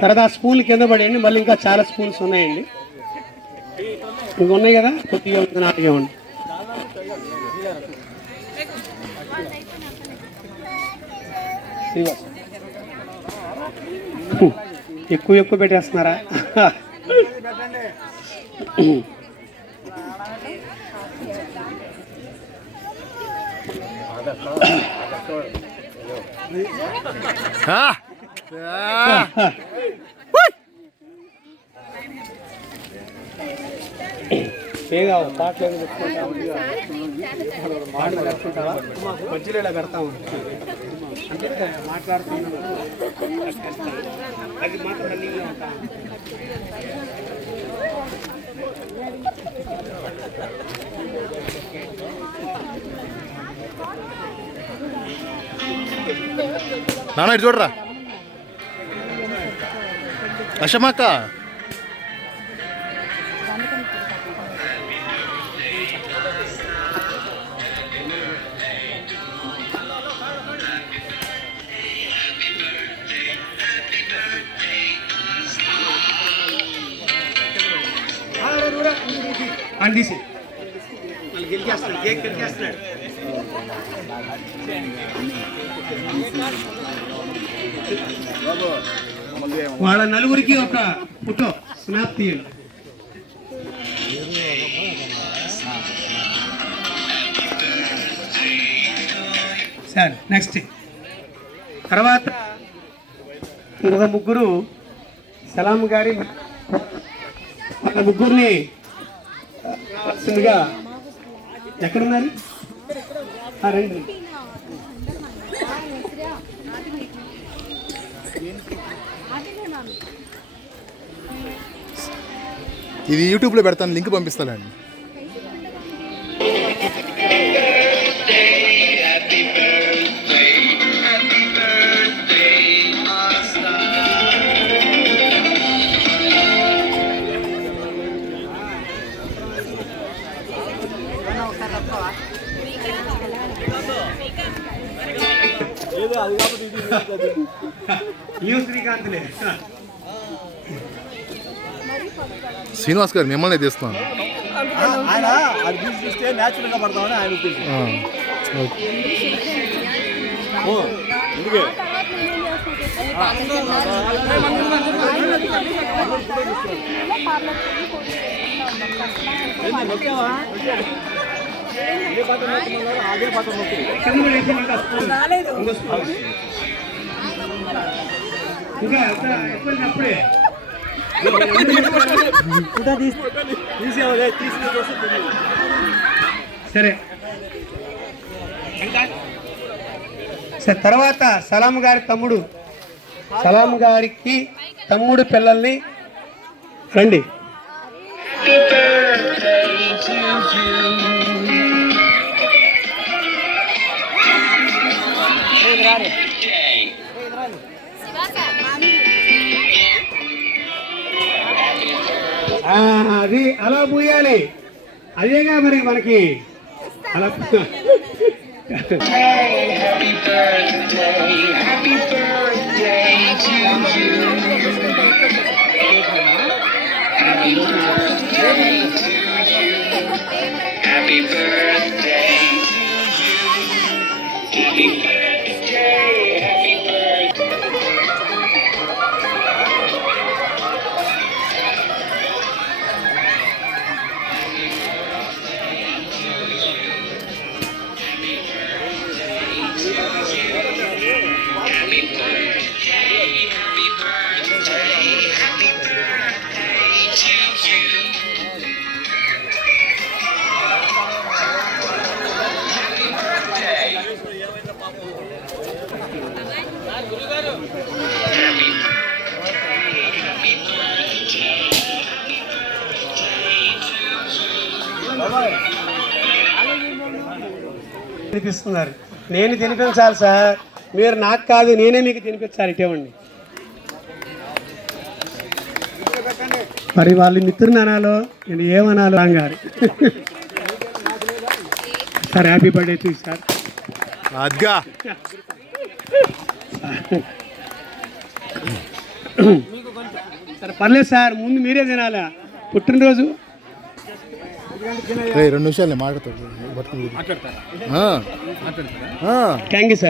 తర్వాత ఆ స్పూన్లు కింద పడేయండి. మళ్ళీ ఇంకా చాలా స్పూన్స్ ఉన్నాయండి. ఇంక ఉన్నాయి కదా, కొద్దిగా ఉంది, నాలుగే ఉంది. ఎక్కువ ఎక్కువ పెట్టేస్తున్నారా? ఏ కావాలి పాటలు ఏమి పెట్టుకుంటావు? పాటలు పెట్టుకుంటావా? మధ్యలో ఇలా పెడతాము అంటే మాట్లాడుతున్నాను. అది మాత్రం రన్నింగ్లో ఉంటాను. నాన్న ఇటు చూడరా అషమక్క. అండిసి మళ్ళీ గెలిచేస్తున్నాడు, కేక్ గెలిచేస్తున్నాడు. వాళ్ళ నలుగురికి ఒక ఫోటో స్నాప్ తీయండి సార్. నెక్స్ట్ తర్వాత ముగ్గురు సలాం గారి వాళ్ళ ముగ్గురిని ఎక్కడున్నారు? రండి. ఇది యూట్యూబ్లో పెడతాను, లింక్ పంపిస్తానండి. శ్రీనివాస్ గారు మిమ్మల్ని తీస్తున్నాను. అప్పుడే సరే సార్. తర్వాత సలాం గారి తమ్ముడు, సలాం గారికి తమ్ముడు పిల్లల్ని రండి. అది అలా పూయాలి, అదేగా మరి మనకి అలా. తినిపిస్తున్నారు. నేను తినిపించాలి సార్, మీరు నాకు కాదు, నేనే మీకు తినిపించాలి. ఇటేవండి. మరి వాళ్ళు మిత్రుని అనాలో నేను ఏమనాలో గారు. Sir happy birthday to sir. అద్గా సార్ పర్లేదు సార్, ముందు మీరే తినాలా పుట్టినరోజు. 2 నిమిషాలు మాట్లాడతాడు. Thank you sir.